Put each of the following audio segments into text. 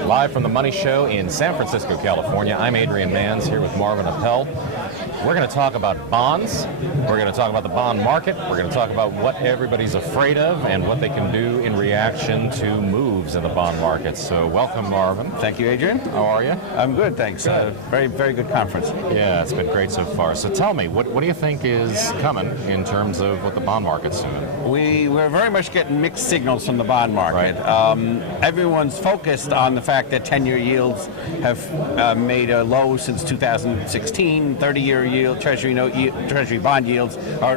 Live from the Money Show in San Francisco, California. I'm Adrian Manns here with Marvin Appel. We're going to talk about bonds. We're going to talk about the bond market. We're going to talk about what everybody's afraid of and what they can do in reaction to moves in the bond market. So welcome, Marvin. Thank you, Adrian. How are you? I'm good, thanks. Good. Very, very good conference. Yeah, it's been great so far. So tell me, what do you think is coming in terms of what the bond market's doing? We're very much getting mixed signals from the bond market. Right. Everyone's focused on the fact that 10-year yields have made a low since 2016. 30-year yield, Treasury bond yields are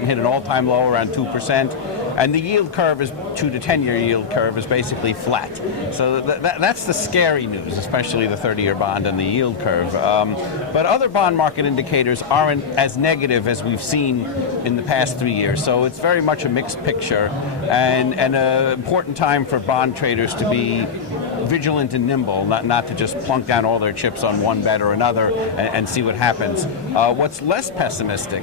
hit an all-time low around 2%. And the yield curve is 2 to 10-year yield curve is basically flat. So that's the scary news, especially the 30-year bond and the yield curve. But other bond market indicators aren't as negative as we've seen in the past 3 years. So it's very much a mixed picture and an important time for bond traders to be vigilant and nimble, not to just plunk down all their chips on one bet or another and see what happens. What's less pessimistic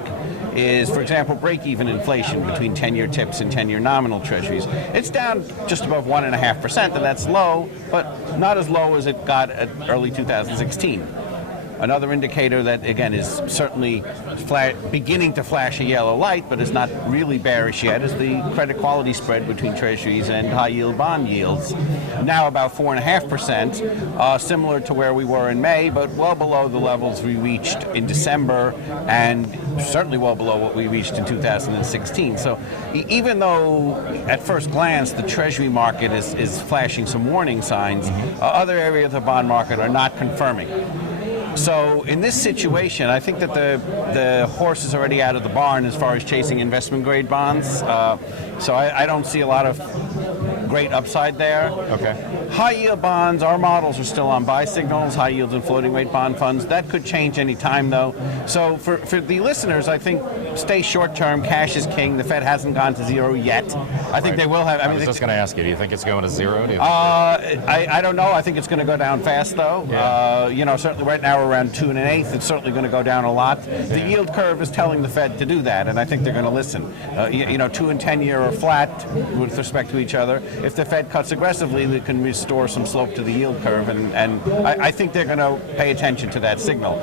is, for example, break-even inflation between 10-year tips and 10-year nominal treasuries. It's down just above 1.5%, and that's low, but not as low as it got at early 2016. Another indicator that, again, is certainly beginning to flash a yellow light, but is not really bearish yet, is the credit quality spread between treasuries and high-yield bond yields. Now about 4.5%, similar to where we were in May, but well below the levels we reached in December, and certainly well below what we reached in 2016. So even though, at first glance, the treasury market is flashing some warning signs, other areas of the bond market are not confirming. So in this situation, I think that the horse is already out of the barn as far as chasing investment-grade bonds. So I don't see a lot of great upside there. Okay. High-yield bonds, our models are still on buy signals, high yields and floating rate bond funds. That could change any time, though. So for the listeners, I think stay short-term. Cash is king. The Fed hasn't gone to zero yet. I think they will have. I was just going to ask you, do you think it's going to zero? I don't know. I think it's going to go down fast, though. Yeah. Certainly right now we're around 2 1/8. It's certainly going to go down a lot. The yield curve is telling the Fed to do that, and I think they're going to listen. 2 and 10-year are flat with respect to each other. If the Fed cuts aggressively, we can restore some slope to the yield curve, and I think they're going to pay attention to that signal.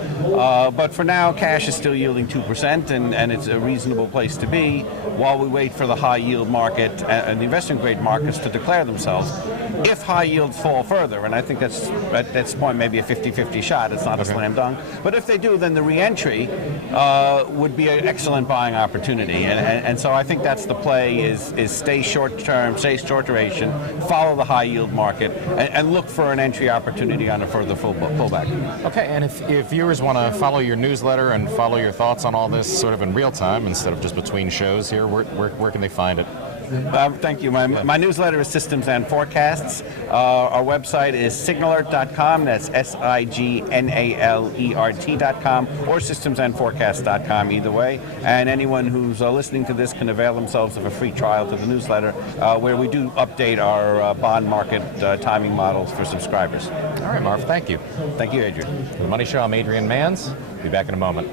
But for now, cash is still yielding 2%, and it's a reasonable place to be while we wait for the high-yield market and the investment-grade markets to declare themselves. If high yields fall further, and I think that's at this point maybe a 50-50 shot, it's not a slam dunk, but if they do, then the re-entry would be an excellent buying opportunity, and so I think that's the play, is stay short-term, stay short duration, follow the high-yield market, and look for an entry opportunity on a further pullback. Okay, and if viewers want to follow your newsletter and follow your thoughts on all this sort of in real time instead of just between shows here, where can they find it? Thank you. My newsletter is Systems and Forecasts. Our website is signalert.com. That's signalert.com, or systemsandforecasts.com, either way. And anyone who's listening to this can avail themselves of a free trial to the newsletter, where we do update our bond market timing models for subscribers. All right, Marv, thank you. Thank you, Adrian. For the Money Show, I'm Adrian Manns. Be back in a moment.